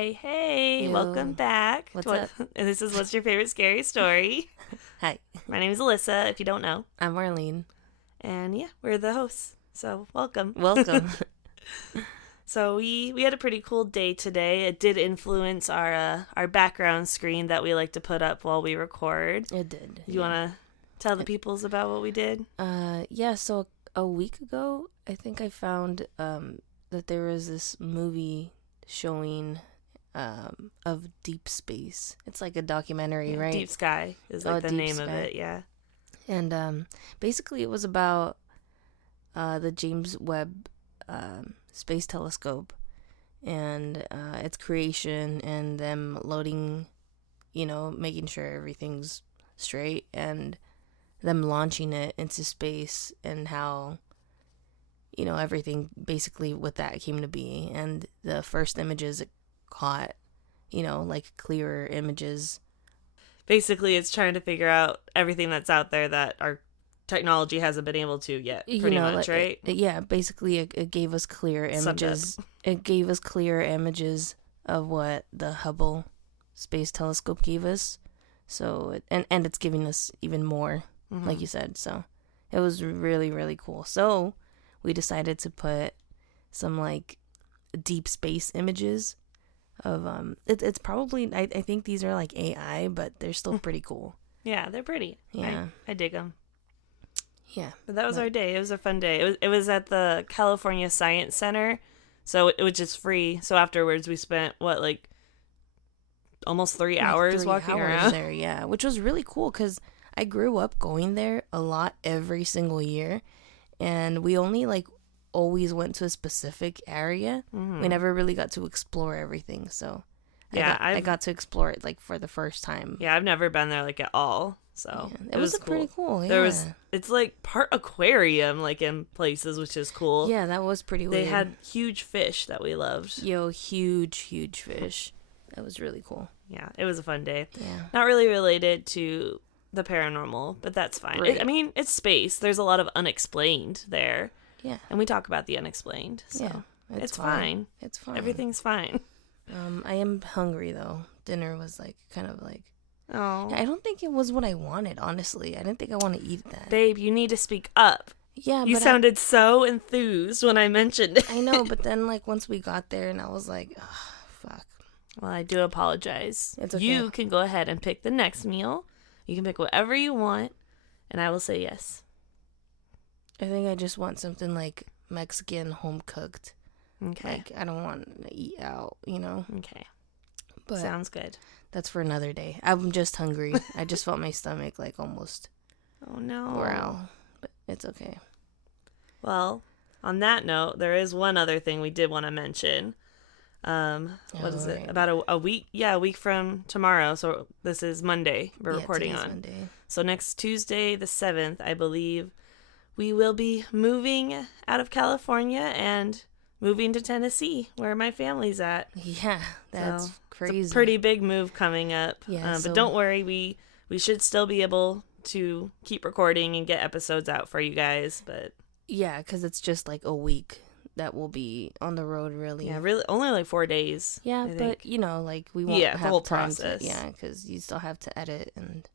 Hey, Yo. welcome back. What's up? This is What's Your Favorite Scary Story? Hi, My name is Alyssa, if you don't know. I'm Marlene. And yeah, we're the hosts, so welcome. Welcome. So we had a pretty cool day today. It did influence our background screen that we like to put up while we record. It did. You want to tell the peoples about what we did? So a week ago, I think I found that there was this movie showing of deep space. It's like a documentary, right? Deep Sky is like the name of it, yeah. And basically it was about the James Webb Space Telescope and its creation and them loading, making sure everything's straight and them launching it into space and how, everything basically with that came to be. And the first images it caught, like clearer images. Basically, it's trying to figure out everything that's out there that our technology hasn't been able to yet, pretty much, right? Basically it gave us clear images. It gave us clear images of what the Hubble Space Telescope gave us. So, and it's giving us even more, like you said. So, it was really, really cool. So, we decided to put some, like, deep space images of, it's probably, I think these are, like, AI, but they're still pretty cool. Yeah, they're pretty. Yeah. I dig them. Yeah. But that was our day. It was a fun day. It was at the California Science Center, so it was just free. So afterwards, we spent, almost 3 hours walking around there, yeah, which was really cool because I grew up going there a lot every single year, and we only always went to a specific area. We never really got to explore everything, so yeah, I got to explore it for the first time. Yeah, I've never been there at all, so yeah, it was cool. Pretty cool. Yeah. It's part aquarium in places, which is cool. Yeah, that was pretty weird. They had huge fish that we loved. Huge fish. That was really cool. Yeah, it was a fun day. Yeah. Not really related to the paranormal, but that's fine. Right. It's space. There's a lot of unexplained there. Yeah. And we talk about the unexplained, so yeah, it's fine. It's fine. Everything's fine. I am hungry, though. Dinner was Oh. I don't think it was what I wanted, honestly. I didn't think I want to eat that. Babe, you need to speak up. Yeah, you sounded so enthused when I mentioned it. I know, but then once we got there and I was like, oh, fuck. Well, I do apologize. It's okay. You can go ahead and pick the next meal. You can pick whatever you want, and I will say yes. I think I just want something Mexican home cooked. Okay. I don't want to eat out, Okay. But sounds good. That's for another day. I'm just hungry. I just felt my stomach almost. Oh no. Growl. But it's okay. Well, on that note, there is one other thing we did want to mention. What is it? About a week? Yeah, a week from tomorrow. So this is Monday we're recording on. Monday. So next Tuesday, the 7th, I believe, we will be moving out of California and moving to Tennessee, where my family's at. Yeah, that's crazy. It's a pretty big move coming up. Yeah, but don't worry, we should still be able to keep recording and get episodes out for you guys. But yeah, because it's just a week that we'll be on the road, really. Yeah, really, only 4 days. Yeah, but we won't have the whole time process. because you still have to edit and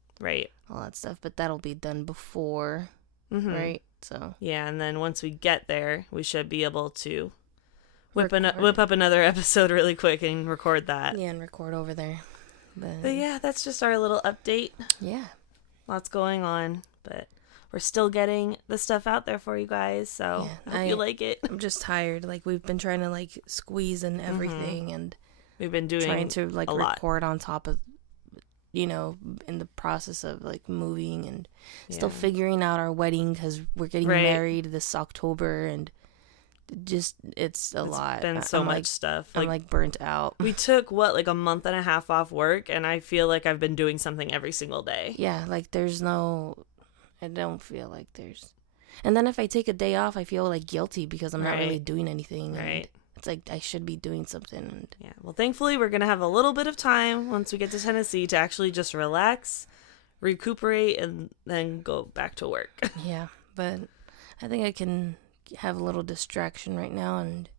all that stuff. But that'll be done before, right? So yeah, and then once we get there, we should be able to whip up another episode really quick and record that. Yeah, and record over there. But yeah, that's just our little update. Yeah. Lots going on, but we're still getting the stuff out there for you guys, so I hope you like it. I'm just tired. We've been trying to squeeze in everything, and we've been doing trying to record on top of, in the process of moving and still figuring out our wedding because we're getting married this October, and it's a lot. Been so much stuff. I'm burnt out. We took a month and a half off work, and I feel like I've been doing something every single day. Yeah, I don't feel like there's. And then if I take a day off, I feel guilty because I'm not really doing anything. Right. It's I should be doing something. And yeah. Well, thankfully, we're gonna have a little bit of time once we get to Tennessee to actually just relax, recuperate, and then go back to work. Yeah, but I think I can have a little distraction right now and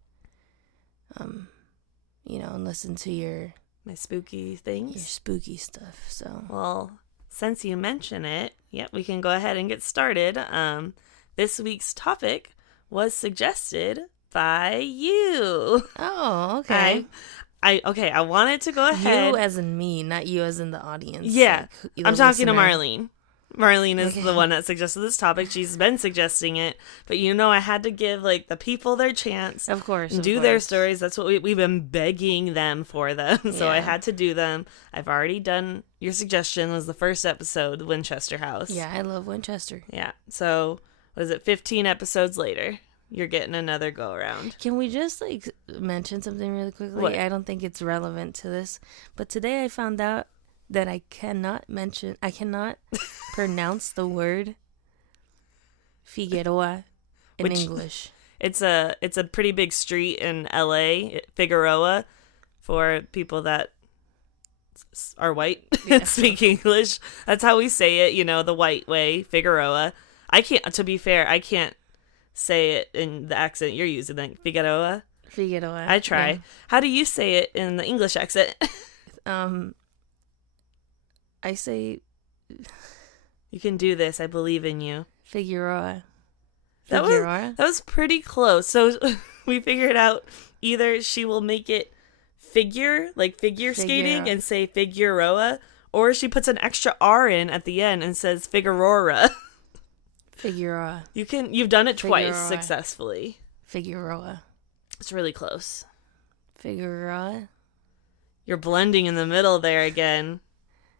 and listen to my spooky your things. spooky stuff. So, well, since you mention it, we can go ahead and get started. This week's topic was suggested by you. Oh, okay. I wanted to go ahead. You as in me, not you as in the audience. Yeah, like, I'm talking to Marlene. Marlene is Okay. the one that suggested this topic. She's been suggesting it, but I had to give like the people their chance. Of course, and do their stories. That's what we've been begging them for them. So I Yeah. had to do them. I've already done your suggestion. Was the first episode, Winchester House. Yeah, I love Winchester. Yeah. So what is it? 15 episodes later, you're getting another go around. Can we just like mention something really quickly? What? I don't think it's relevant to this, but today I found out that I cannot pronounce the word Figueroa in English. It's a pretty big street in LA, Figueroa, for people that are white and speak English. That's how we say it, the white way, Figueroa. To be fair, I can't say it in the accent you're using, like Figueroa. Figueroa. I try. Yeah. How do you say it in the English accent? I say You can do this. I believe in you. Figueroa. That was pretty close. So we figured out either she will make it figure skating and say Figueroa, or she puts an extra R in at the end and says Figueroa. Figueroa. You've done it twice Figueroa. successfully. Figueroa. It's really close. Figueroa. You're blending in the middle there again.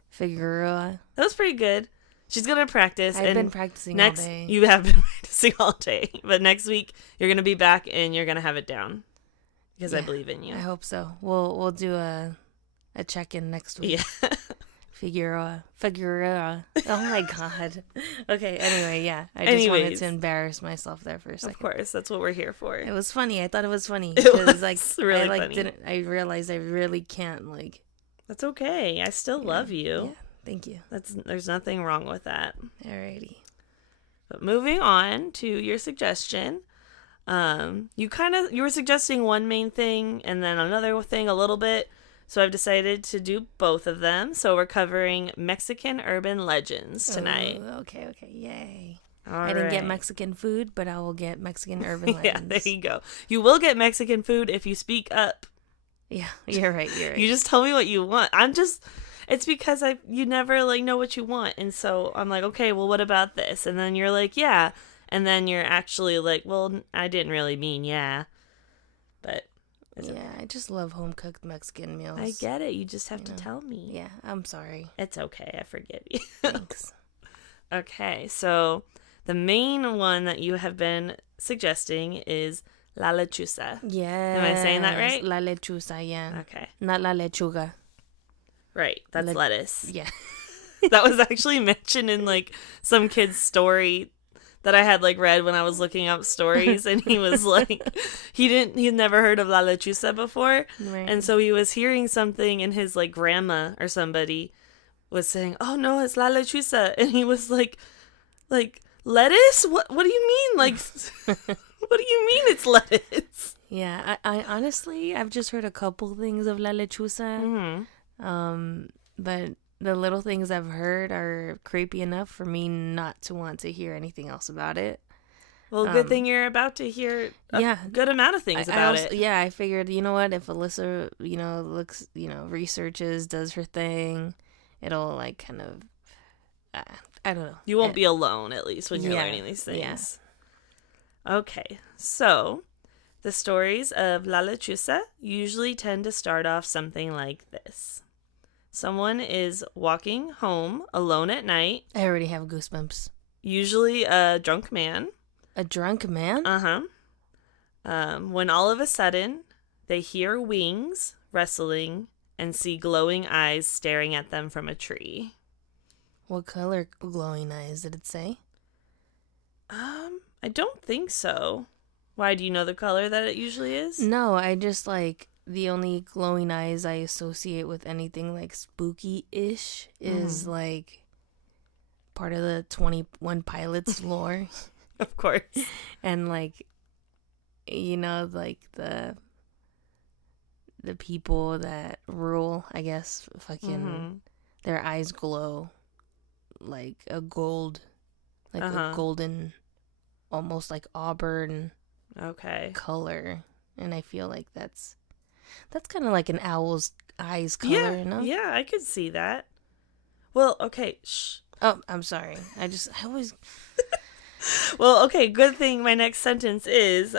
Figueroa. That was pretty good. She's gonna practice. I've been practicing all day. You have been practicing all day, but next week you're gonna be back and you're gonna have it down because I believe in you. I hope so. We'll do a check-in next week. Yeah. Figueroa. Oh my god. Okay. Anyway, yeah. I just wanted to embarrass myself there for a second. Of course, that's what we're here for. It was funny. I thought it was funny It because was really funny. I realized I really can't That's okay. I still love you. Yeah. Thank you. There's nothing wrong with that. Alrighty. But moving on to your suggestion, you were suggesting one main thing and then another thing a little bit. So I've decided to do both of them. So we're covering Mexican urban legends tonight. Oh, okay. Yay. I didn't get Mexican food, but I will get Mexican urban legends. Yeah, there you go. You will get Mexican food if you speak up. Yeah, you're right. You just tell me what you want. It's because you never know what you want. And so I'm like, okay, well, what about this? And then you're like, yeah. And then you're actually like, well, I didn't really mean yeah. But yeah, I just love home-cooked Mexican meals. I get it. You just have to tell me. Yeah, I'm sorry. It's okay. I forgive you. Thanks. Okay, so the main one that you have been suggesting is La Lechuza. Yeah. Am I saying that right? La lechuza, yeah. Okay. Not la lechuga. Right. That's lettuce. Yeah. That was actually mentioned in some kid's story that I had read when I was looking up stories, and he was he'd never heard of La Lechuza before. Right. And so he was hearing something, and his grandma or somebody was saying, "Oh no, it's La Lechuza." And he was like lettuce? What do you mean? What do you mean it's lettuce? Yeah, I honestly, I've just heard a couple things of La Lechuza. Mm-hmm. But the little things I've heard are creepy enough for me not to want to hear anything else about it. Well, good thing you're about to hear a good amount of things about it. Yeah, I figured, you know what, if Alyssa, looks, researches, does her thing, it'll kind of, I don't know. You won't be alone, at least, when you're learning these things. Yeah. Okay, so the stories of La Lechuza usually tend to start off something like this. Someone is walking home alone at night. I already have goosebumps. Usually a drunk man. A drunk man? Uh-huh. When all of a sudden, they hear wings rustling and see glowing eyes staring at them from a tree. What color glowing eyes did it say? I don't think so. Why, do you know the color that it usually is? No, I just the only glowing eyes I associate with anything spooky-ish is part of the 21 Pilots lore. Of course. the people that rule, I guess, fucking, their eyes glow like a gold, like a golden, almost like auburn color. And I feel like that's kind of like an owl's eyes color, no? Yeah, I could see that. Well, okay, shh. Oh, I'm sorry. I always... Well, okay, good thing my next sentence is,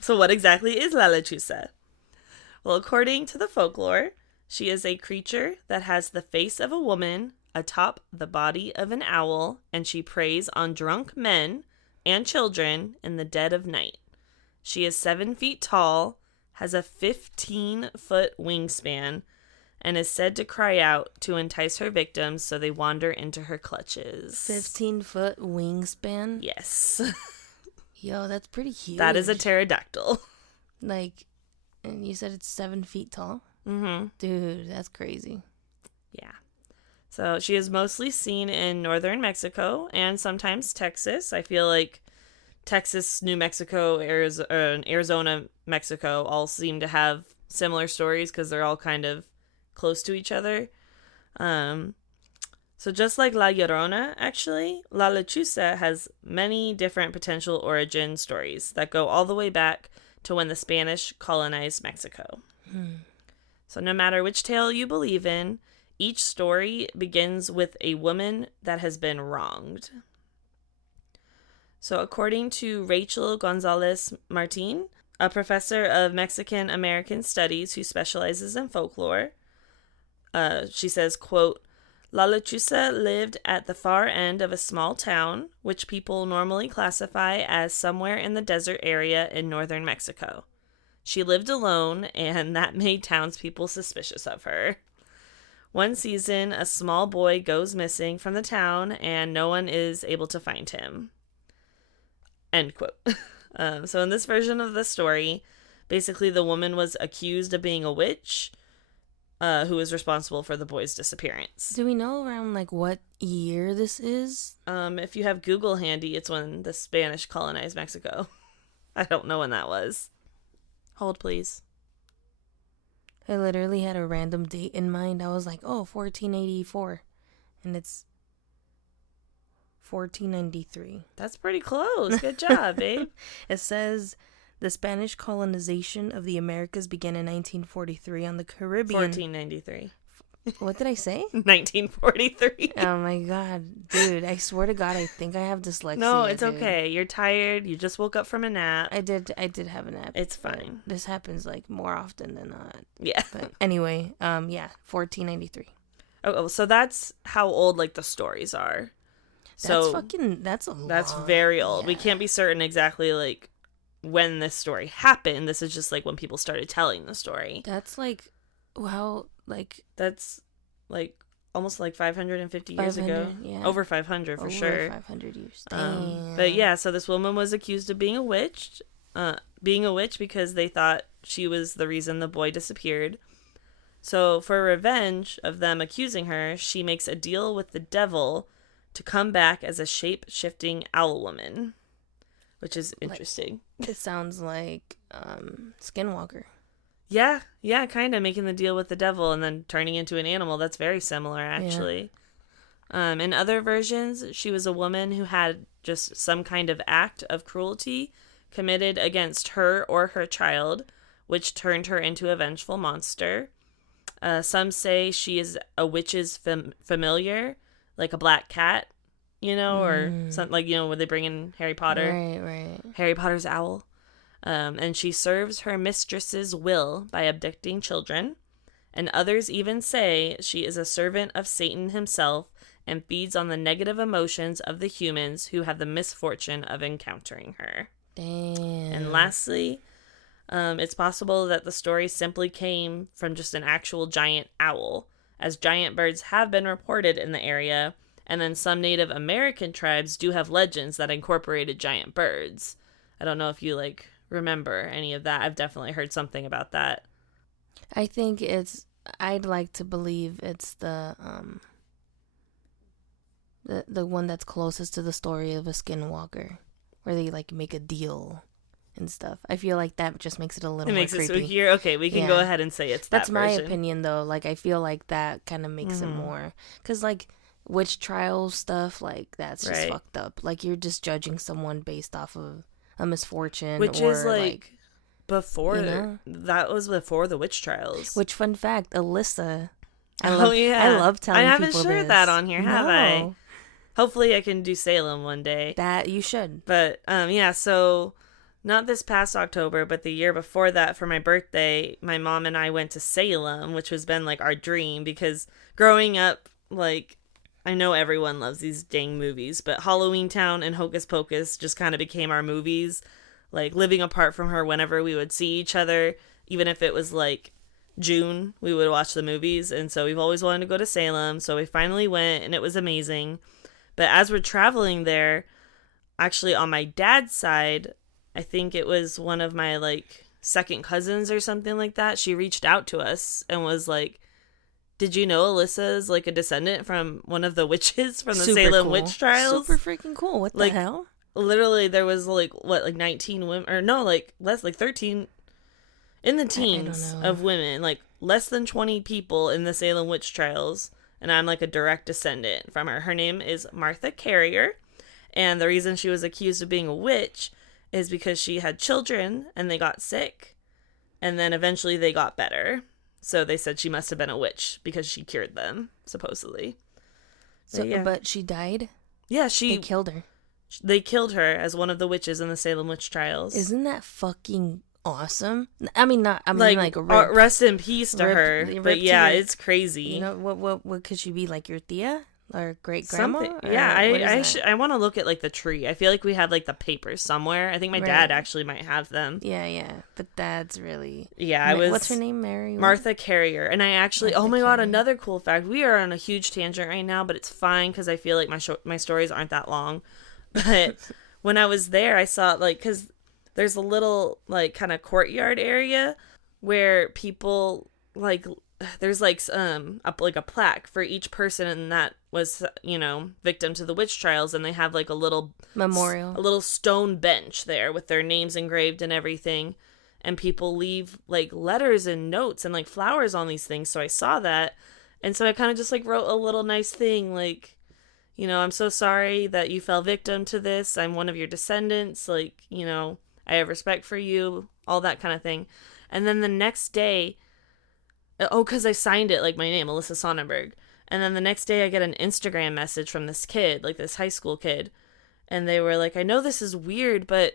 so what exactly is La Lechuza? Well, according to the folklore, she is a creature that has the face of a woman atop the body of an owl, and she preys on drunk men and children in the dead of night. She is 7 feet tall, has a 15-foot wingspan, and is said to cry out to entice her victims so they wander into her clutches. 15-foot wingspan? Yes. Yo, that's pretty huge. That is a pterodactyl. Like, and you said it's 7 feet tall? Mm-hmm. Dude, that's crazy. Yeah. So she is mostly seen in northern Mexico and sometimes Texas. I feel like Texas, New Mexico, Arizona, Mexico all seem to have similar stories because they're all kind of close to each other. So just like La Llorona, actually, La Lechuza has many different potential origin stories that go all the way back to when the Spanish colonized Mexico. So no matter which tale you believe in, each story begins with a woman that has been wronged. So according to Rachel Gonzalez Martin, a professor of Mexican American Studies who specializes in folklore, she says, quote, La Lechuza lived at the far end of a small town, which people normally classify as somewhere in the desert area in northern Mexico. She lived alone, and that made townspeople suspicious of her. One season, a small boy goes missing from the town, and no one is able to find him. End quote. So in this version of the story, basically the woman was accused of being a witch, who was responsible for the boy's disappearance. Do we know around, like, what year this is? If you have Google handy, it's when the Spanish colonized Mexico. I don't know when that was. Hold, please. I literally had a random date in mind. I was like, oh, 1484. And it's 1493. That's pretty close. Good job, babe. It says the Spanish colonization of the Americas began in 1943 on the Caribbean. 1493. What did I say? 1943. Oh my god, dude! I swear to God, I think I have dyslexia. No, it's dude. okay. You're tired. You just woke up from a nap. I did have a nap. It's fine. This happens like more often than not. Yeah. But anyway, 1493. Oh, so that's how old like the stories are. So That's a lot. That's very old. Yeah. We can't be certain exactly like when this story happened. This is just like when people started telling the story. That's like that's like almost like 550 years ago. Yeah. Over 500 for sure. Over 500 years. Damn. But yeah, so this woman was accused of being a witch. Because they thought she was the reason the boy disappeared. So for revenge of them accusing her, she makes a deal with the devil to come back as a shape-shifting owl woman, which is interesting. It sounds like Skinwalker. Yeah, kind of making the deal with the devil and then turning into an animal. That's very similar, actually. Yeah. In other versions, she was a woman who had just some kind of act of cruelty committed against her or her child, which turned her into a vengeful monster. Some say she is a witch's familiar, like a black cat, or something like, where they bring in Harry Potter. Right. Harry Potter's owl. And she serves her mistress's will by abducting children. And others even say she is a servant of Satan himself and feeds on the negative emotions of the humans who have the misfortune of encountering her. Damn. And lastly, it's possible that the story simply came from just an actual giant owl, as giant birds have been reported in the area, and then some Native American tribes do have legends that incorporated giant birds. I don't know if you, remember any of that. I've definitely heard something about that. I think I'd like to believe it's the one that's closest to the story of a skinwalker, where they make a deal and stuff. I feel like that just makes it a little it more makes creepy. it spookier. Okay, we can go ahead and say it's that's my version. opinion, though. Like, I feel like that kind of makes it more, because like witch trial stuff, like that's just fucked up. Like, you're just judging someone based off of a misfortune, which or is like before that was before the witch trials. Which, fun fact, Alyssa. I love telling people haven't shared this. that on here, have I? Hopefully I can do Salem one day. That you should. But so not this past October, but the year before that, for my birthday, my mom and I went to Salem, which has been like our dream, because growing up, like, I know everyone loves these dang movies, but Halloween Town and Hocus Pocus just kind of became our movies. Like, living apart from her, whenever we would see each other, even if it was like June, we would watch the movies. And so we've always wanted to go to Salem. So we finally went, and it was amazing. But as we're traveling there, actually on my dad's side, I think it was one of my like second cousins or something like that. She reached out to us and was like, did you know Alyssa's like a descendant from one of the witches from the Salem witch trials? Super freaking cool. What the hell? Literally, there was like, 19 women, or no, like less, like 13 in the teens of women, like less than 20 people in the Salem witch trials. And I'm like a direct descendant from her. Her name is Martha Carrier. And the reason she was accused of being a witch is because she had children and they got sick. And then eventually they got better. So they said she must have been a witch because she cured them, supposedly. But she died? Yeah, they killed her. They killed her as one of the witches in the Salem witch trials. Isn't that fucking awesome? I mean, rest in peace to her. But yeah, it's crazy. You know, what could she be, like your Thea or great grandma? Yeah, I want to look at like the tree. I feel like we have like the papers somewhere. I think my dad actually might have them. Yeah, but that's really what's her name? Martha Carrier. And I actually God, another cool fact. We are on a huge tangent right now, but it's fine because I feel like my stories aren't that long. But when I was there, I saw because there's a little like kind of courtyard area where people like there's like a plaque for each person that was victim to the witch trials, and they have like a little memorial, a little stone bench there with their names engraved and everything, and people leave like letters and notes and like flowers on these things. So I saw that, and so I kind of just like wrote a little nice thing like, I'm so sorry that you fell victim to this. I'm one of your descendants. Like, I have respect for you, all that kind of thing. And then the next day, because I signed it like my name, Alyssa Sonnenberg. And then the next day I get an Instagram message from this kid, like this high school kid. And they were like, I know this is weird, but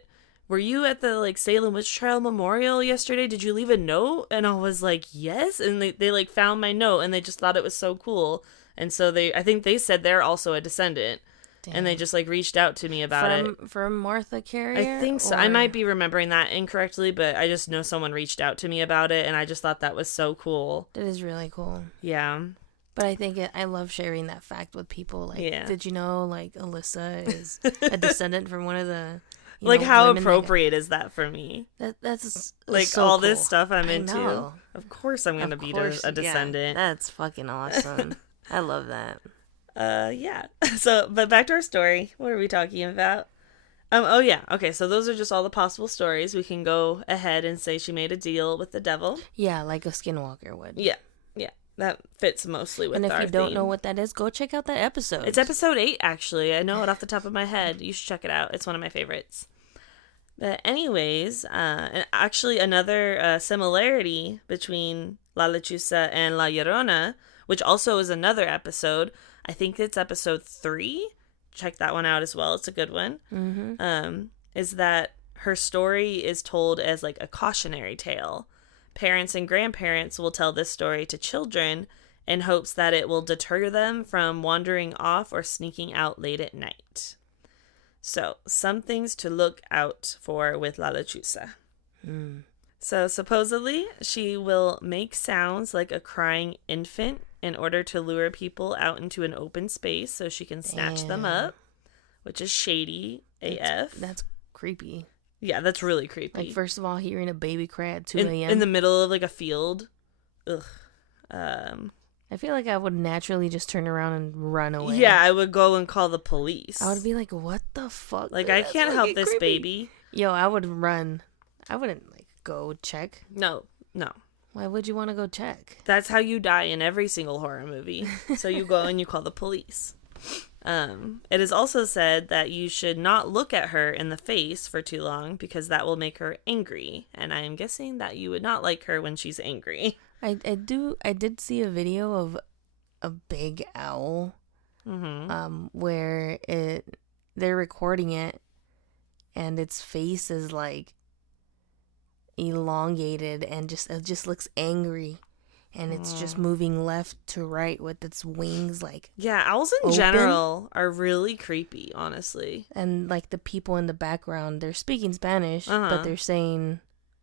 were you at the like Salem Witch Trial Memorial yesterday? Did you leave a note? And I was like, yes. And they like found my note and they just thought it was so cool. And so I think they said they're also a descendant. Damn. And they just like reached out to me about it. From Martha Carrier? I think so. I might be remembering that incorrectly, but I just know someone reached out to me about it, and I just thought that was so cool. That is really cool. Yeah. But I think I love sharing that fact with people. Like, did you know like Alyssa is a descendant from one of the how appropriate is that for me? That's like so all cool. This stuff I'm into. Of course I'm gonna be a descendant. Yeah. That's fucking awesome. I love that. Yeah. So, but back to our story. What are we talking about? Okay, so those are just all the possible stories. We can go ahead and say she made a deal with the devil. Yeah, like a skinwalker would. Yeah. That fits mostly with our theme. And if you don't know what that is, go check out that episode. It's episode 8, actually. I know it off the top of my head. You should check it out. It's one of my favorites. But anyways, and actually another similarity between La Lechuza and La Llorona, which also is another episode. I think it's episode 3. Check that one out as well. It's a good one. Mm-hmm. Is that her story is told as like a cautionary tale. Parents and grandparents will tell this story to children in hopes that it will deter them from wandering off or sneaking out late at night. So, some things to look out for with La Lechuza. So, supposedly, she will make sounds like a crying infant in order to lure people out into an open space so she can snatch them up, which is shady AF. That's creepy. Yeah, that's really creepy. Like, first of all, hearing a baby cry at 2 a.m. In the middle of, like, a field. Ugh. I feel like I would naturally just turn around and run away. Yeah, I would go and call the police. I would be like, what the fuck? Like, I can't help this baby. Yo, I would run. I wouldn't like go check. No. Why would you want to go check? That's how you die in every single horror movie. So you go and you call the police. It is also said that you should not look at her in the face for too long because that will make her angry. And I am guessing that you would not like her when she's angry. I did see a video of a big owl, where they're recording it, and its face is like elongated and it just looks angry, and it's just moving left to right with its wings like owls in general are really creepy, honestly. And like the people in the background, they're speaking Spanish, but they're saying,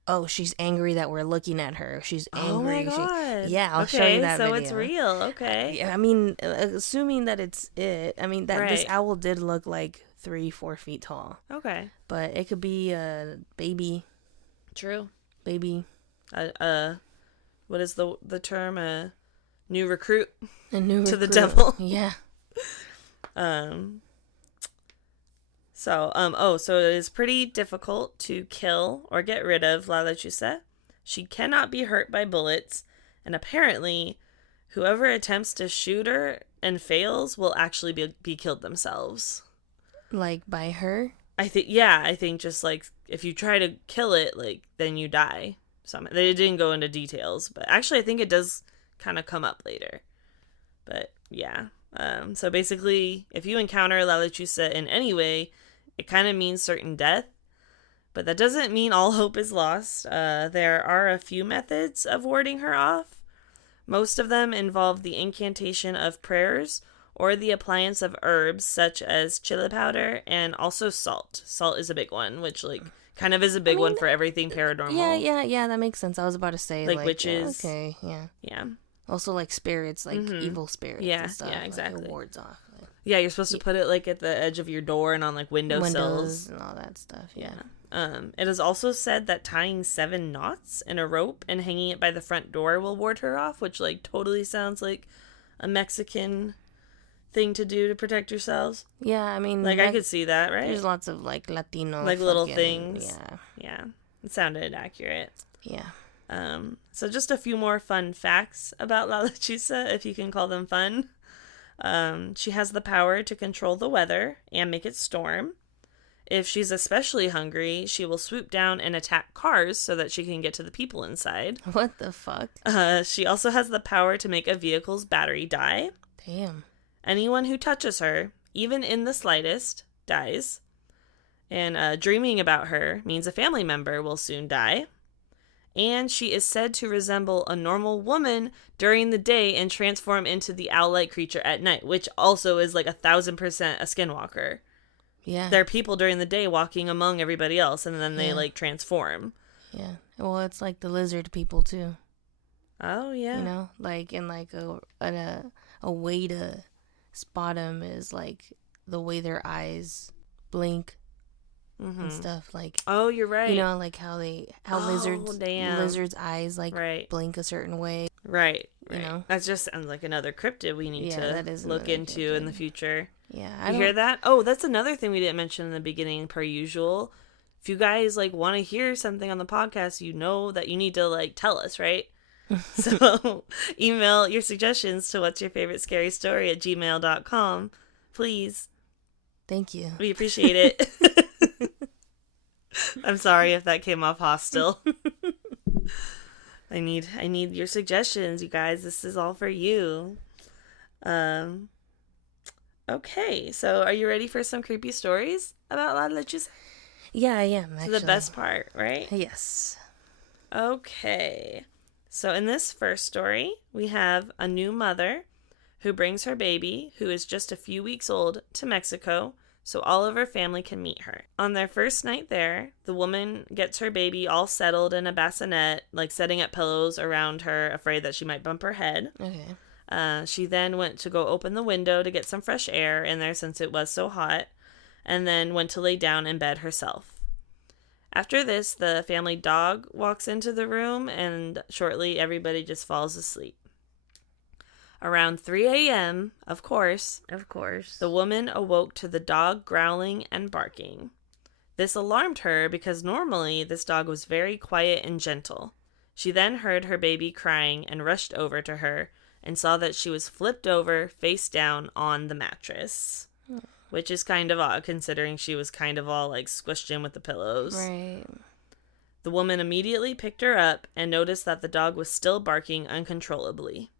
oh, she's angry that we're looking at her, she's angry. Oh my god. I'll show you that video. It's real. Okay. I mean, assuming that it's it, I mean that this owl did look like 3-4 feet tall. Okay. But it could be a baby. True. Baby. What is the term? A new recruit. A new recruit. To the devil. Yeah. So it is pretty difficult to kill or get rid of La Lechuza. She cannot be hurt by bullets, and apparently, whoever attempts to shoot her and fails will actually be killed themselves. Like by her? I think just like if you try to kill it, like then you die. They didn't go into details, but actually I think it does kind of come up later. But yeah, so basically, if you encounter La Lechuza in any way, it kind of means certain death. But that doesn't mean all hope is lost. There are a few methods of warding her off. Most of them involve the incantation of prayers or the appliance of herbs such as chili powder and also salt. Salt is a big one, which like kind of is a big one for everything paranormal. Yeah, that makes sense. I was about to say like witches. Okay, yeah. Yeah. Also like spirits, like evil spirits and stuff. Yeah, exactly. Like, it wards off. Yeah, you're supposed to put it like at the edge of your door and on like windowsills and all that stuff. Yeah. It is also said that tying 7 knots in a rope and hanging it by the front door will ward her off, which like totally sounds like a Mexican thing to do to protect yourselves. Yeah, I mean, like I could see that, right? There's lots of like Latino, like little things. Yeah, it sounded accurate. Yeah. So just a few more fun facts about La Lechuza, if you can call them fun. She has the power to control the weather and make it storm. If she's especially hungry, she will swoop down and attack cars so that she can get to the people inside. What the fuck? She also has the power to make a vehicle's battery die. Damn. Anyone who touches her, even in the slightest, dies. And dreaming about her means a family member will soon die. And she is said to resemble a normal woman during the day and transform into the owl-like creature at night, which also is like 1,000% a skinwalker. Yeah. There are people during the day walking among everybody else, and then they like transform. Yeah. Well, it's like the lizard people too. Oh yeah. You know, like in like a way to spot them is like the way their eyes blink. And stuff like. Oh, you're right. You know, like how lizards' eyes like blink a certain way. Right. You know, that just sounds like another cryptid we need to look into in the future. Yeah, you hear that? Oh, that's another thing we didn't mention in the beginning, per usual. If you guys like want to hear something on the podcast, you know that you need to like tell us, right? So email your suggestions to whatsyourfavoritescarystory at gmail.com, please. Thank you. We appreciate it. I'm sorry if that came off hostile. I need your suggestions, you guys. This is all for you. Okay, so are you ready for some creepy stories about La Lechuza? Yeah, I am, actually. So the best part, right? Yes. Okay. So in this first story, we have a new mother who brings her baby, who is just a few weeks old, to Mexico so all of her family can meet her. On their first night there, the woman gets her baby all settled in a bassinet, like setting up pillows around her, afraid that she might bump her head. Okay. She then went to go open the window to get some fresh air in there since it was so hot, and then went to lay down in bed herself. After this, the family dog walks into the room, and shortly everybody just falls asleep. Around 3 a.m., of course, the woman awoke to the dog growling and barking. This alarmed her because normally this dog was very quiet and gentle. She then heard her baby crying and rushed over to her and saw that she was flipped over face down on the mattress. Which is kind of odd considering she was kind of all like squished in with the pillows. Right. The woman immediately picked her up and noticed that the dog was still barking uncontrollably.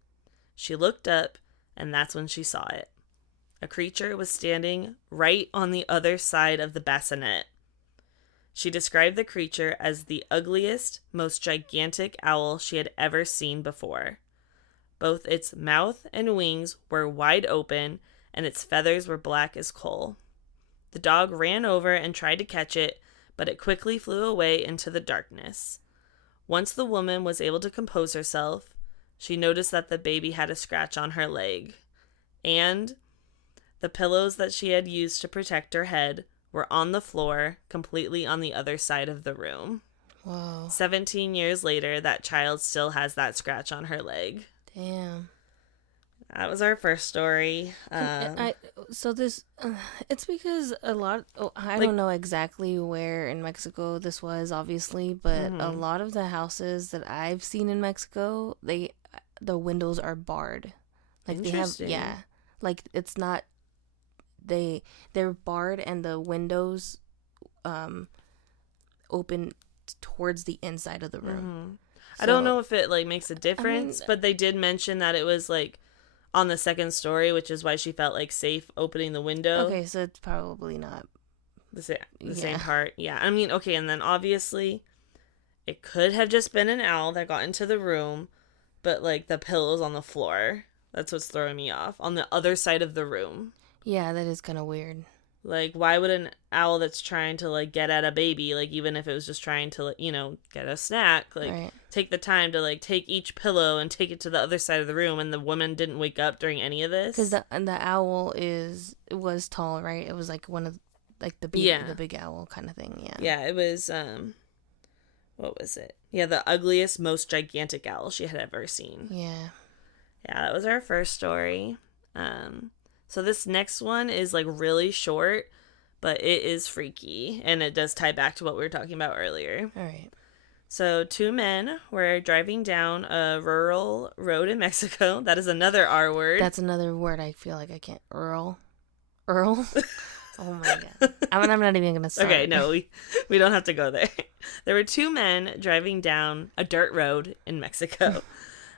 She looked up and that's when she saw it. A creature was standing right on the other side of the bassinet. She described the creature as the ugliest, most gigantic owl she had ever seen before. Both its mouth and wings were wide open, and its feathers were black as coal. The dog ran over and tried to catch it, but it quickly flew away into the darkness. Once the woman was able to compose herself, she noticed that the baby had a scratch on her leg, and the pillows that she had used to protect her head were on the floor, completely on the other side of the room. Whoa. 17 years later, that child still has that scratch on her leg. Damn. That was our first story. It's because I don't know exactly where in Mexico this was, obviously, but a lot of the houses that I've seen in Mexico, the windows are barred. Like they have, like it's not. They're barred and the windows open towards the inside of the room. I don't know if it like makes a difference, but they did mention that it was like on the second story, which is why she felt like safe opening the window. Okay, so it's probably not the same part. Yeah, I mean, okay, and then obviously it could have just been an owl that got into the room, but like the pillows on the floor, that's what's throwing me off, on the other side of the room. Yeah, that is kind of weird. Like, why would an owl that's trying to, like, get at a baby, like, even if it was just trying to, get a snack, like, take the time to, like, take each pillow and take it to the other side of the room, and the woman didn't wake up during any of this? Because the owl was tall, right? It was, like, one of, like, the big owl kind of thing, yeah. Yeah, it was, what was it? Yeah, the ugliest, most gigantic owl she had ever seen. Yeah. Yeah, that was our first story. So this next one is, like, really short, but it is freaky, and it does tie back to what we were talking about earlier. All right. So 2 men were driving down a rural road in Mexico. That is another R word. That's another word I feel like I can't. Earl? Oh, my God. I'm not even going to start. Okay, no, we don't have to go there. There were 2 men driving down a dirt road in Mexico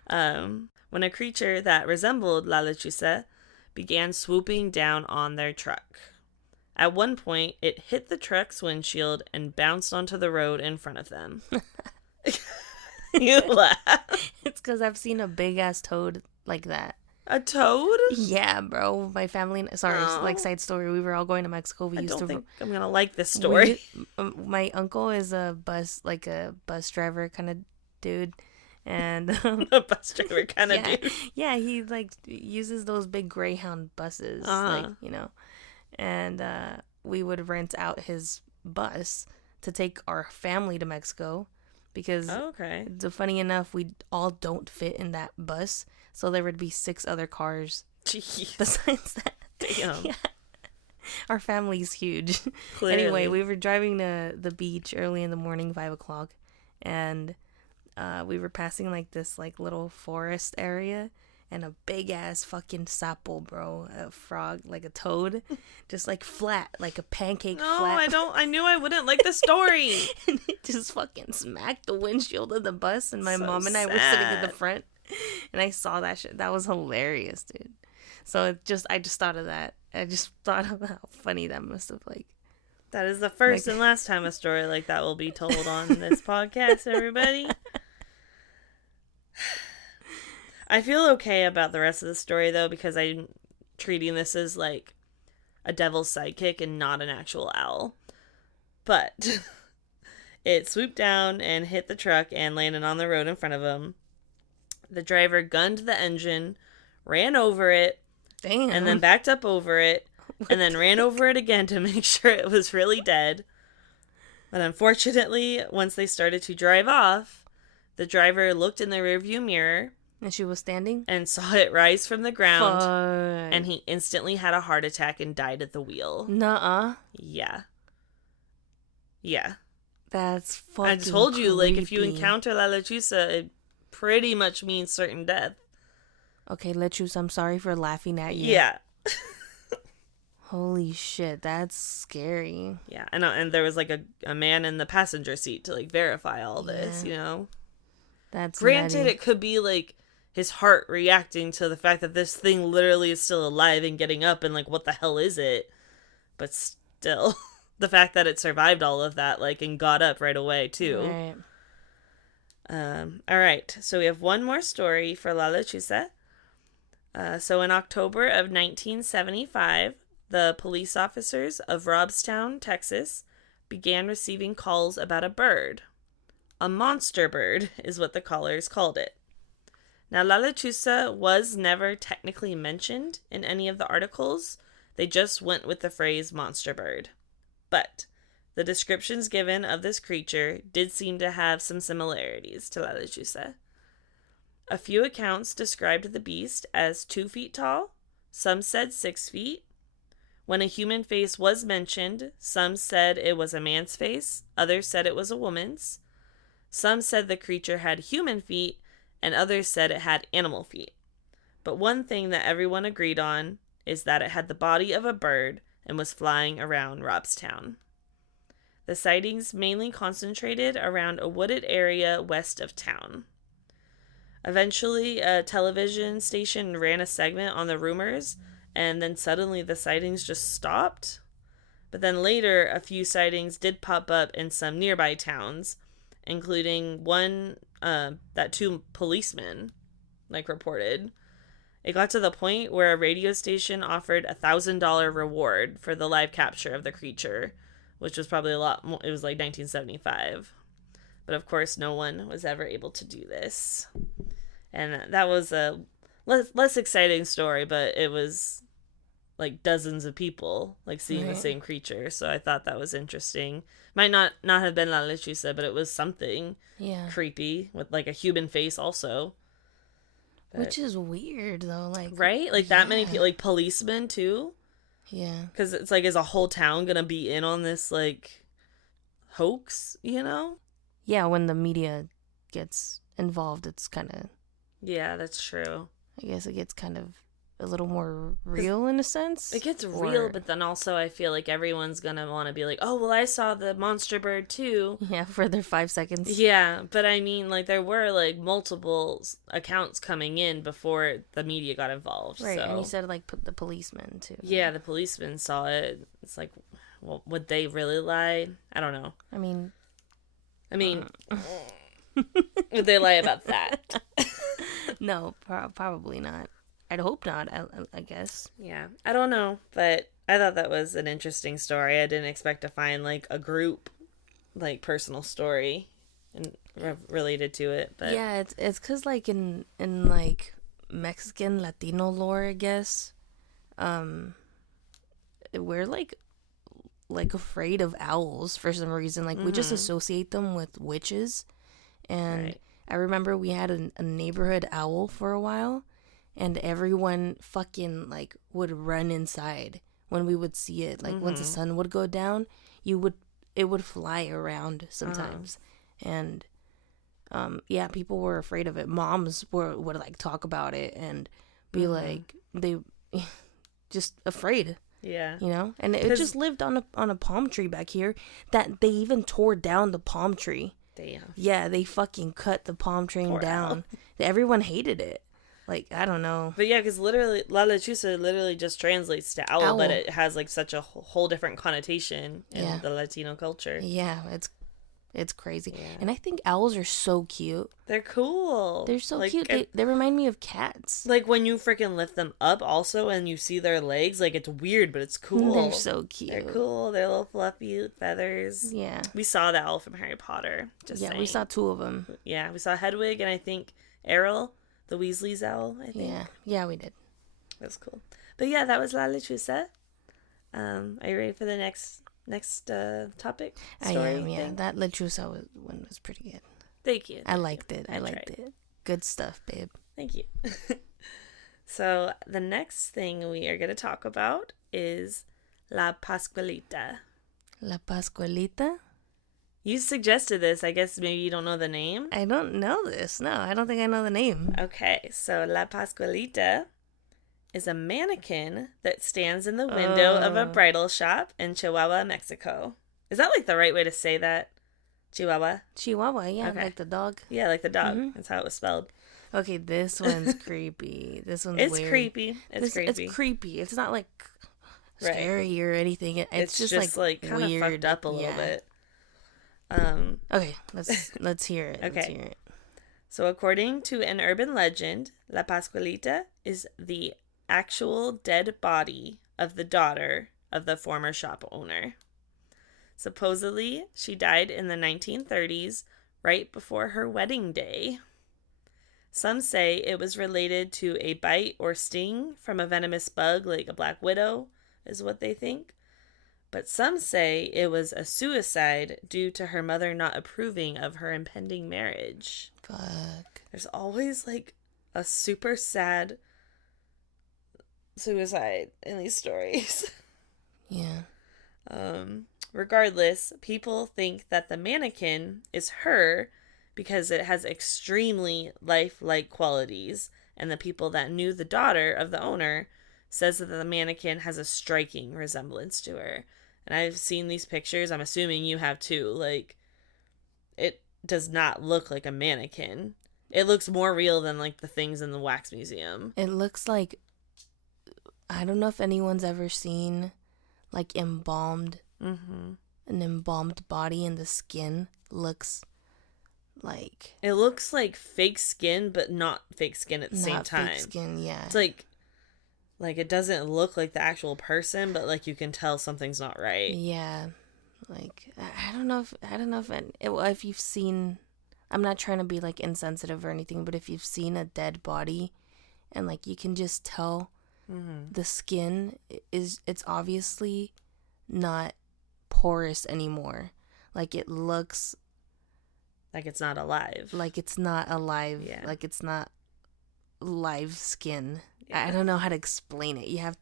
when a creature that resembled La Lechuza began swooping down on their truck. At one point, it hit the truck's windshield and bounced onto the road in front of them. You laugh. It's because I've seen a big-ass toad like that. A toad? Yeah, bro. My family... Sorry, like, side story. We were all going to Mexico. I don't think I'm going to like this story. My uncle is a bus driver kind of dude. And a bus driver kind of dude. Yeah, he like uses those big Greyhound buses, and we would rent out his bus to take our family to Mexico because funny enough, we all don't fit in that bus, so there would be 6 other cars. Jeez. Besides that. Damn. Yeah. Our family's huge. Clearly. Anyway, we were driving to the beach early in the morning, 5:00, and we were passing like this like little forest area, and a big ass fucking sapo, bro, a frog, like a toad, just like flat, like a pancake. Flat. I knew I wouldn't like the story. And it just fucking smacked the windshield of the bus, and my mom and I were sitting in the front, and I saw that shit. That was hilarious, dude. So I just thought of that. I just thought of how funny that must have like. That is the first and last time a story like that will be told on this podcast, everybody. I feel okay about the rest of the story, though, because I'm treating this as, like, a devil's sidekick and not an actual owl. But it swooped down and hit the truck and landed on the road in front of him. The driver gunned the engine, ran over it, and then backed up over it, and then ran over it again to make sure it was really dead. But unfortunately, once they started to drive off, the driver looked in the rearview mirror. And she was standing? And saw it rise from the ground. Fuck. And he instantly had a heart attack and died at the wheel. Nuh-uh. Yeah. Yeah. That's fucking I told you, creepy. like, if you encounter La Lechuza, it pretty much means certain death. Okay, Lechuza, I'm sorry for laughing at you. Yeah. Holy shit, that's scary. Yeah, and there was, like, a man in the passenger seat to, like, verify all this, you know? That's Granted, nutty. it could be, like, his heart reacting to the fact that this thing literally is still alive and getting up and, like, what the hell is it? But still, the fact that it survived all of that, like, and got up right away, too. Right. All right, so we have one more story for La Lechuza. So in October of 1975, the police officers of Robstown, Texas, began receiving calls about a bird. A monster bird is what the callers called it. Now, La Lechuza was never technically mentioned in any of the articles. They just went with the phrase monster bird. But the descriptions given of this creature did seem to have some similarities to La Lechuza. A few accounts described the beast as 2 feet tall. Some said 6 feet. When a human face was mentioned, some said it was a man's face. Others said it was a woman's. Some said the creature had human feet, and others said it had animal feet. But one thing that everyone agreed on is that it had the body of a bird and was flying around Robstown. The sightings mainly concentrated around a wooded area west of town. Eventually, a television station ran a segment on the rumors, and then suddenly the sightings just stopped. But then later, a few sightings did pop up in some nearby towns, including one that 2 policemen, like, reported. It got to the point where a radio station offered a $1,000 reward for the live capture of the creature, which was probably a lot more. It was like 1975. But of course, no one was ever able to do this. And that was a less exciting story, but it was like dozens of people like seeing the same creature. So I thought that was interesting. Might not have been La Lechuza, but it was something creepy with like a human face also. But, which is weird though, like, right? Like that many people, like policemen too. Yeah. Because it's like, is a whole town gonna be in on this like hoax? You know? Yeah, when the media gets involved, it's kind of. Yeah, that's true. I guess it gets kind of a little more real in a sense. It gets real, but then also I feel like everyone's gonna want to be like, oh, well, I saw the monster bird too. Yeah, for their 5 seconds. Yeah, but I mean, like, there were like multiple accounts coming in before the media got involved. Right, so. And you said like the policemen too. Yeah, the policemen saw it. It's like, well, would they really lie? I don't know. I mean, would they lie about that? No, probably not. I'd hope not, I guess. Yeah, I don't know, but I thought that was an interesting story. I didn't expect to find, like, a group, like, personal story and related to it, but... Yeah, it's because, like, in like, Mexican, Latino lore, I guess, we're, like, afraid of owls for some reason. Like, we just associate them with witches, and... Right. I remember we had a neighborhood owl for a while, and everyone fucking, like, would run inside when we would see it. Like, once the sun would go down, it would fly around sometimes. And, yeah, people were afraid of it. Moms would, like, talk about it and be, like, they just afraid. Yeah. You know? And it just lived on a palm tree back here that they even tore down the palm tree. Damn. Yeah, they fucking cut the palm tree down. Everyone hated it. Like, I don't know. But yeah, because literally, La Lechuza literally just translates to owl, but it has like such a whole different connotation in the Latino culture. Yeah, it's crazy. Yeah. And I think owls are so cute. They're cool. They're so cute. They remind me of cats. Like when you freaking lift them up also and you see their legs, like it's weird, but it's cool. They're so cute. They're cool. They're little fluffy feathers. Yeah. We saw the owl from Harry Potter. Just saying. We saw 2 of them. Yeah, we saw Hedwig and I think Errol, the Weasley's owl, I think. Yeah, we did. That's cool. But yeah, that was La Lechuza. Are you ready for the next topic? I am, yeah. That Lechuza one was pretty good. Thank you. I liked it. I liked it. Good stuff, babe. Thank you. So the next thing we are going to talk about is La Pascualita. La Pascualita? You suggested this. I guess maybe you don't know the name? I don't know this. No, I don't think I know the name. Okay, so La Pascualita is a mannequin that stands in the window of a bridal shop in Chihuahua, Mexico. Is that like the right way to say that? Chihuahua? Chihuahua, yeah, okay. Like the dog. Yeah, like the dog. Mm-hmm. That's how it was spelled. Okay, this one's creepy. This one's it's weird. Creepy. It's creepy. It's creepy. It's not like scary or anything. It's just like kind of fucked up a little bit. Okay, let's hear it. Okay. Let's hear it. So according to an urban legend, La Pascualita is the actual dead body of the daughter of the former shop owner. Supposedly, she died in the 1930s, right before her wedding day. Some say it was related to a bite or sting from a venomous bug like a black widow, is what they think. But some say it was a suicide due to her mother not approving of her impending marriage. Fuck. There's always like a super sad suicide in these stories. Yeah. Regardless, people think that the mannequin is her because it has extremely lifelike qualities, and the people that knew the daughter of the owner says that the mannequin has a striking resemblance to her. And I've seen these pictures. I'm assuming you have too. Like, it does not look like a mannequin. It looks more real than like the things in the wax museum. It looks like, I don't know if anyone's ever seen like embalmed. Mm-hmm. An embalmed body, and the skin looks like... It looks like fake skin, but not fake skin at the same time. Not fake skin, yeah. It's like it doesn't look like the actual person, but like you can tell something's not right. Yeah. Like, I don't know if you've seen... I'm not trying to be like insensitive or anything, but if you've seen a dead body and like you can just tell the skin it's obviously not porous anymore. Like it looks like it's not alive. Like it's not alive. Yeah. Like it's not live skin. Yeah. I don't know how to explain it. You have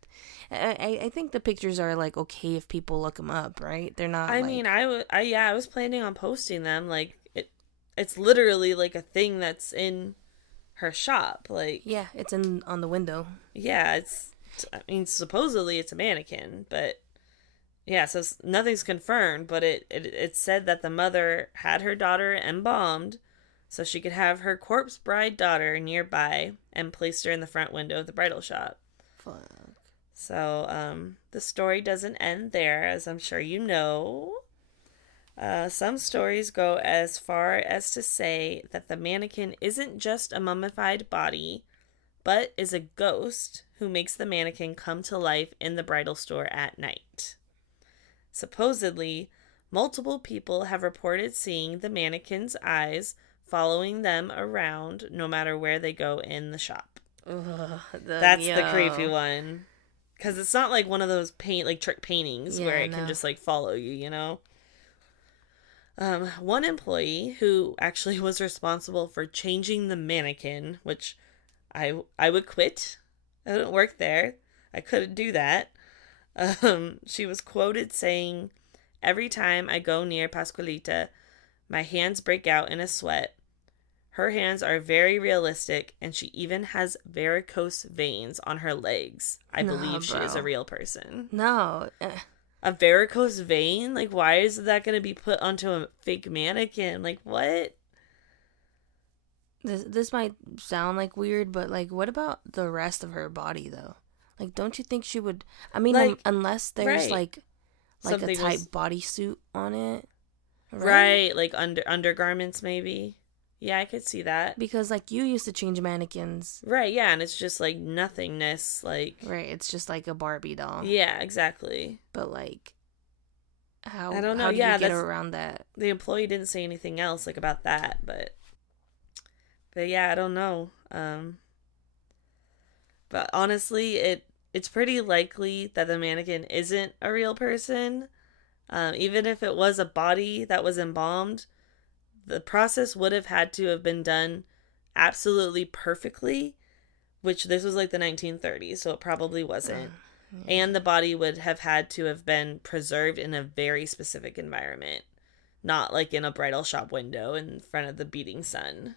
I think the pictures are like okay if people look them up, right? They're not I mean, I was planning on posting them. Like it's literally like a thing that's in her shop. Like yeah, it's on the window. Yeah, I mean supposedly it's a mannequin, but yeah, so nothing's confirmed, but it said that the mother had her daughter embalmed so she could have her corpse bride daughter nearby and placed her in the front window of the bridal shop. Fuck. So, the story doesn't end there, as I'm sure you know. Some stories go as far as to say that the mannequin isn't just a mummified body, but is a ghost who makes the mannequin come to life in the bridal store at night. Supposedly, multiple people have reported seeing the mannequin's eyes following them around no matter where they go in the shop. That's the creepy one. Because it's not like one of those trick paintings where it can just like follow you, you know? One employee who actually was responsible for changing the mannequin, which I would quit. I wouldn't work there. I couldn't do that. She was quoted saying, "Every time I go near Pascualita, my hands break out in a sweat. Her hands are very realistic, and she even has varicose veins on her legs. I believe she is a real person." No. A varicose vein? Like, why is that going to be put onto a fake mannequin? Like, what? This might sound like weird, but like, what about the rest of her body, though? Like, don't you think she would... I mean, like, unless there's, like something a tight bodysuit on it. Right, like undergarments, maybe. Yeah, I could see that. Because, like, you used to change mannequins. Right, yeah, and it's just, like, nothingness, like... Right, it's just, like, a Barbie doll. Yeah, exactly. But, like, how... I don't know, how do you get around that? The employee didn't say anything else, like, about that, but yeah, I don't know. But honestly, it's pretty likely that the mannequin isn't a real person. Even if it was a body that was embalmed, the process would have had to have been done absolutely perfectly, which this was like the 1930s, so it probably wasn't. And the body would have had to have been preserved in a very specific environment. not like in a bridal shop window in front of the beating sun.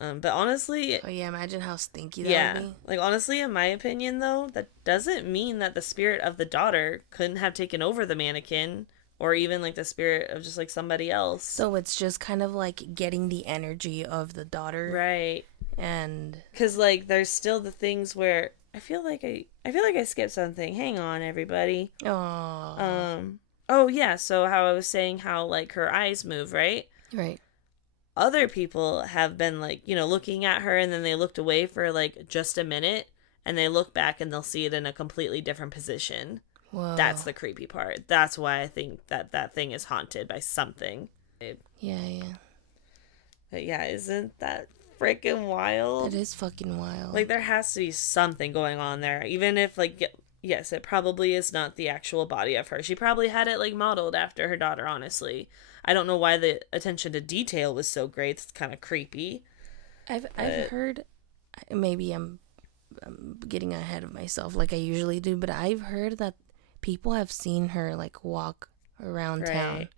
But honestly... Oh, yeah, imagine how stinky that would be. Like, honestly, in my opinion, though, that doesn't mean that the spirit of the daughter couldn't have taken over the mannequin, or even, like, the spirit of just, like, somebody else. So it's just kind of, like, getting the energy of the daughter. Right. And... Because, like, there's still the things where... I feel like I skipped something. Hang on, everybody. Oh, yeah, so how I was saying how, like, her eyes move, right? Right. Other people have been, like, you know, looking at her, and then they looked away for, like, just a minute, and they look back and they'll see it in a completely different position. Whoa. That's the creepy part. That's why I think that thing is haunted by something. Yeah. But yeah, isn't that freaking wild? It is fucking wild. Like, there has to be something going on there. Even if, like, yes, it probably is not the actual body of her. She probably had it, like, modeled after her daughter, honestly. I don't know why the attention to detail was so great. It's kind of creepy. I've heard, maybe I'm getting ahead of myself like I usually do, but I've heard that people have seen her, like, walk around town.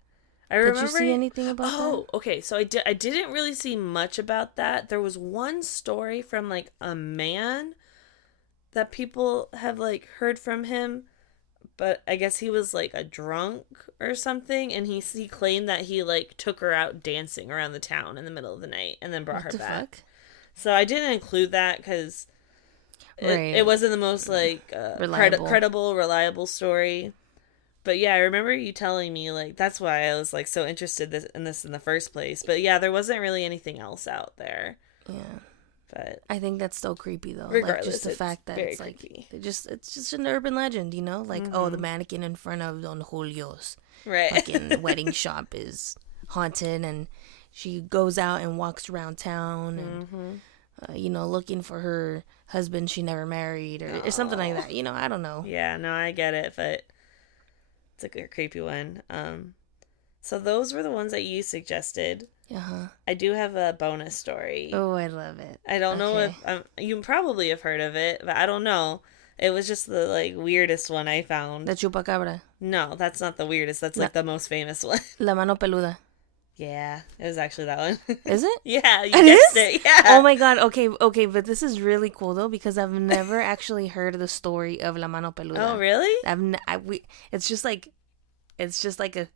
I remember. Did you see anything about that? Oh, okay. So I didn't really see much about that. There was one story from, like, a man that people have, like, heard from him, but I guess he was, like, a drunk or something, and he claimed that he, like, took her out dancing around the town in the middle of the night and then brought her back. Fuck? So I didn't include that because it wasn't the most, like, credible, reliable story. But yeah, I remember you telling me, like, that's why I was, like, so interested in this in the first place. But yeah, there wasn't really anything else out there. Yeah. But I think that's still creepy, though. Regardless, like, just the fact that it's creepy. Like it's just an urban legend, you know? Like, oh, the mannequin in front of Don Julio's fucking wedding shop is haunted, and she goes out and walks around town and you know, looking for her husband she never married or something like that. You know, I don't know. Yeah, no, I get it, but it's a creepy one. So those were the ones that you suggested. I do have a bonus story. Oh, I love it. I don't know if you probably have heard of it, but I don't know. It was just the, like, weirdest one I found. The chupacabra. No, that's not the weirdest. That's like the most famous one. La mano peluda. Yeah, it was actually that one. Is it? Yeah, you guessed it. Yeah. Oh my god. Okay, but this is really cool though, because I've never actually heard the story of La mano peluda. Oh, really? It's just like a.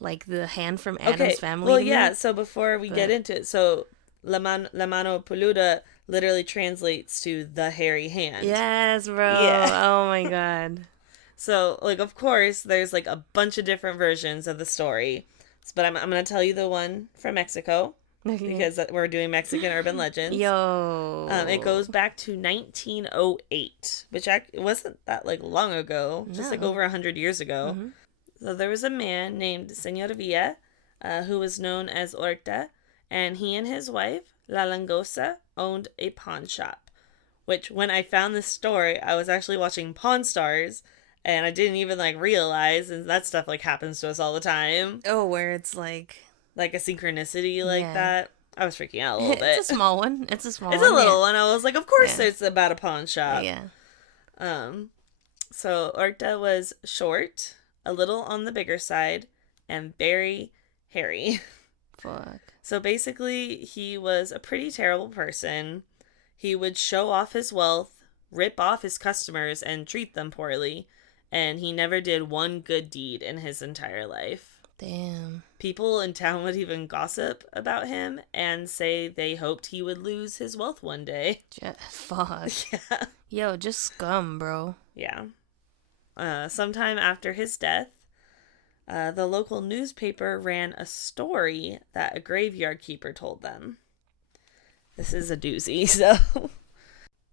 Like the hand from Adam's family. Well, yeah, so before we get into it, so La mano peluda literally translates to the hairy hand. Yes, bro. Yeah. Oh my god. So, like, of course, there's, like, a bunch of different versions of the story. But I'm going to tell you the one from Mexico. Because we're doing Mexican urban legends. Yo. It goes back to 1908, which wasn't that, like, long ago. Just, like, over 100 years ago. Mm-hmm. So there was a man named Señor Villa, who was known as Horta, and he and his wife, La Langosa, owned a pawn shop. Which, when I found this story, I was actually watching Pawn Stars, and I didn't even, like, realize, and that stuff, like, happens to us all the time. Oh, where it's, like a synchronicity like that. I was freaking out a little bit. It's a small one. It's a little one. I was like, of course it's about a pawn shop. Yeah. So Horta was short, a little on the bigger side, and very hairy. Fuck. So basically, he was a pretty terrible person. He would show off his wealth, rip off his customers, and treat them poorly. And he never did one good deed in his entire life. Damn. People in town would even gossip about him and say they hoped he would lose his wealth one day. Fuck. Yeah. Yo, just scum, bro. Yeah. Sometime after his death, the local newspaper ran a story that a graveyard keeper told them. This is a doozy, so...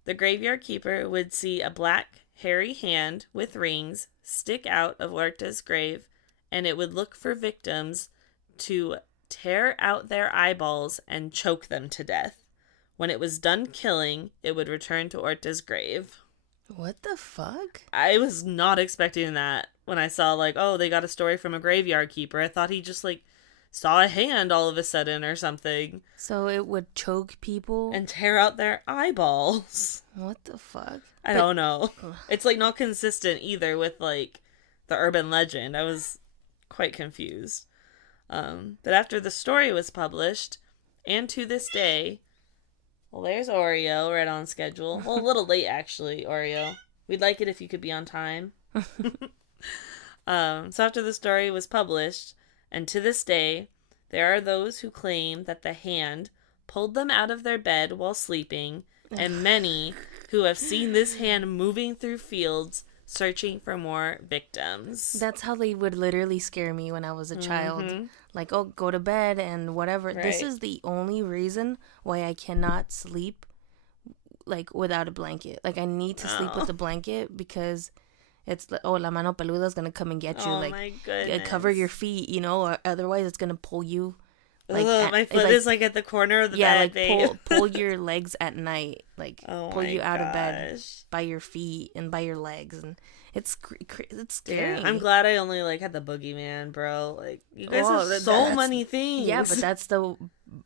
The graveyard keeper would see a black, hairy hand with rings stick out of Horta's grave, and it would look for victims to tear out their eyeballs and choke them to death. When it was done killing, it would return to Horta's grave. What the fuck? I was not expecting that when I saw, like, oh, they got a story from a graveyard keeper. I thought he just, like, saw a hand all of a sudden or something. So it would choke people? And tear out their eyeballs. What the fuck? I don't know. It's, like, not consistent either with, like, the urban legend. I was quite confused. But after the story was published, and to this day, well, there's Oreo right on schedule. Well, a little late, actually, Oreo. We'd like it if you could be on time. So after the story was published, and to this day, there are those who claim that the hand pulled them out of their bed while sleeping, and many who have seen this hand moving through fields searching for more victims. That's how they would literally scare me when I was a child. Like, oh, go to bed and whatever. Right. This is the only reason why I cannot sleep, like, without a blanket. Like, I need to sleep with a blanket because it's like, oh, la mano peluda is going to come and get you. Like, my goodness. Cover your feet, you know, or otherwise it's going to pull you. Like, my foot is like at the corner of the bed. Yeah, like pull your legs at night, like pull you out of bed by your feet and by your legs, and it's scary. Yeah, I'm glad I only like had the boogeyman, bro. Like, you guys have so many things. Yeah, but that's the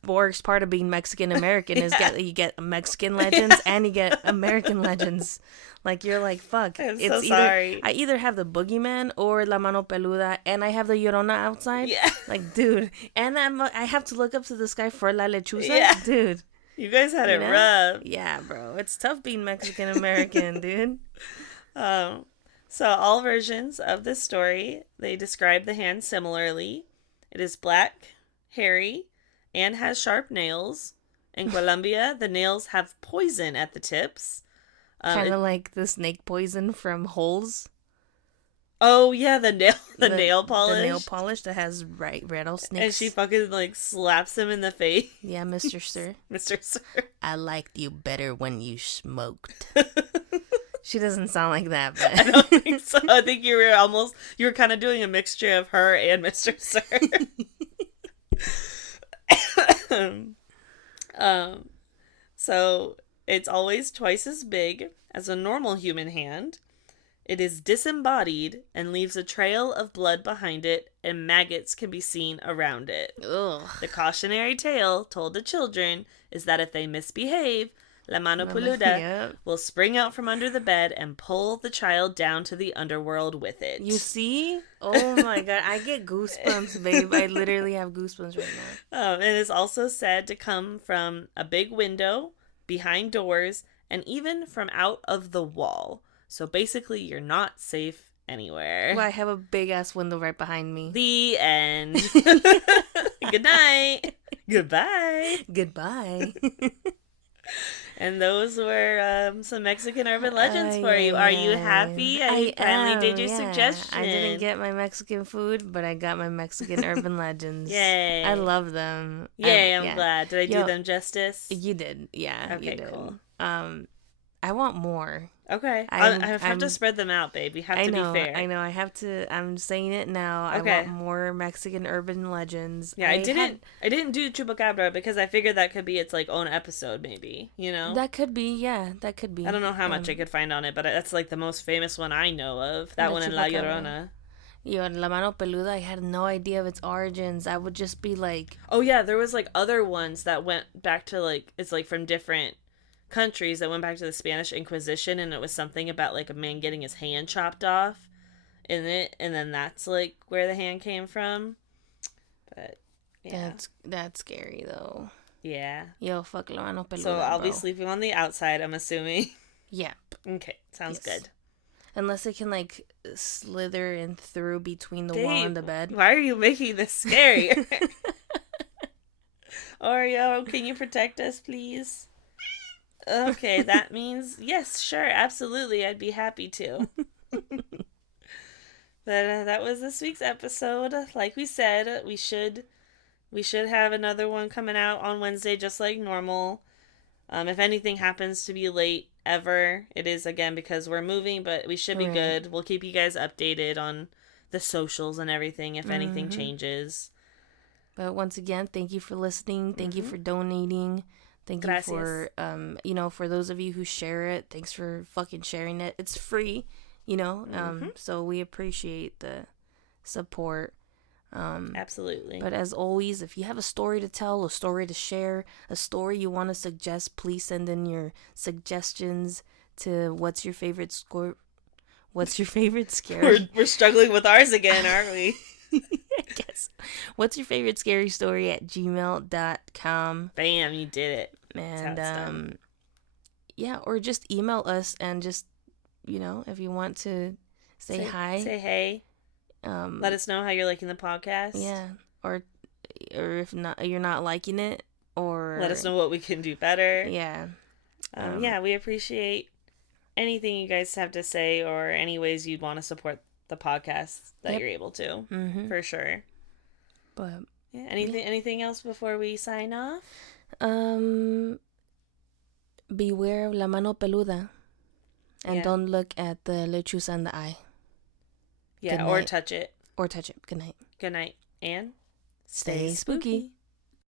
worst part of being Mexican American is you get Mexican legends and you get American legends. Like, you're like, fuck. I'm so sorry. I either have the boogeyman or la mano peluda, and I have the llorona outside. Yeah. Like, dude. And I have to look up to the sky for la lechuza. Yeah. Dude. You guys had it rough. Yeah, bro. It's tough being Mexican American, dude. So all versions of this story, they describe the hand similarly. It is black, hairy, and has sharp nails. In Colombia, the nails have poison at the tips. Kind of like the snake poison from Holes. Oh, yeah, the nail polish. The nail polish that has rattlesnakes. And she fucking, like, slaps him in the face. Yeah, Mr. Sir. Mr. Sir. I liked you better when you smoked. She doesn't sound like that, but... I don't think so. I think you were kind of doing a mixture of her and Mr. Sir. So it's always twice as big as a normal human hand. It is disembodied and leaves a trail of blood behind it, and maggots can be seen around it. Ugh. The cautionary tale told to children is that if they misbehave, La Mano Peluda will spring out from under the bed and pull the child down to the underworld with it. You see? Oh my god, I get goosebumps, babe. I literally have goosebumps right now. It is also said to come from a big window, behind doors, and even from out of the wall. So basically, you're not safe anywhere. Well, I have a big-ass window right behind me. The end. Good night. Goodbye. Goodbye. And those were some Mexican urban legends for you. Are you happy? I finally did your suggestion. I didn't get my Mexican food, but I got my Mexican urban legends. Yay. I love them. Yay, I'm glad. Did I do them justice? You did. Yeah. Okay, you did. cool. I want more. Okay. I have to spread them out, babe. You have to be fair. I know. I have to. I'm saying it now. Okay. I want more Mexican urban legends. Yeah, I didn't do Chupacabra because I figured that could be its like own episode, maybe. You know. That could be. Yeah, that could be. I don't know how much I could find on it, but that's like the most famous one I know of. That one in La Llorona. La Mano Peluda, I had no idea of its origins. I would just be like... Oh, yeah, there was, like, other ones that went back to, like, it's, like, from different countries that went back to the Spanish Inquisition, and it was something about, like, a man getting his hand chopped off in it, and then that's, like, where the hand came from. But, yeah. That's scary, though. Yeah. Yo, fuck La Mano Peluda, So I'll be sleeping on the outside, I'm assuming. Yeah. Okay, sounds good. Unless it can, like, slither in through between the wall and the bed. Why are you making this scary? Oreo, can you protect us, please? Okay, that means, yes, sure, absolutely, I'd be happy to. But that was this week's episode. Like we said, we should have another one coming out on Wednesday, just like normal. If anything happens to be late ever, it is again because we're moving, but we should be good. We'll keep you guys updated on the socials and everything if anything changes. But once again, thank you for listening. Thank you for donating. Thank you for for those of you who share it. Thanks for fucking sharing it. It's free, so we appreciate the support. Absolutely. But as always, if you have a story to tell, a story to share, a story you want to suggest, please send in your suggestions to what's your favorite scare. We're struggling with ours again, aren't we? I guess. What's your favorite scary story at gmail.com? Bam, you did it. And yeah, or just email us and just, if you want to say hi. Say hey. Let us know how you're liking the podcast. Yeah. Or if not, you're not liking it, or let us know what we can do better. Yeah. Yeah, we appreciate anything you guys have to say or any ways you'd want to support the podcast that you're able to. Mm-hmm. For sure. But yeah, anything else before we sign off? Beware of la mano peluda. And don't look at the lechuza in the eye. Yeah, or touch it. Or touch it. Good night. Good night. And stay spooky.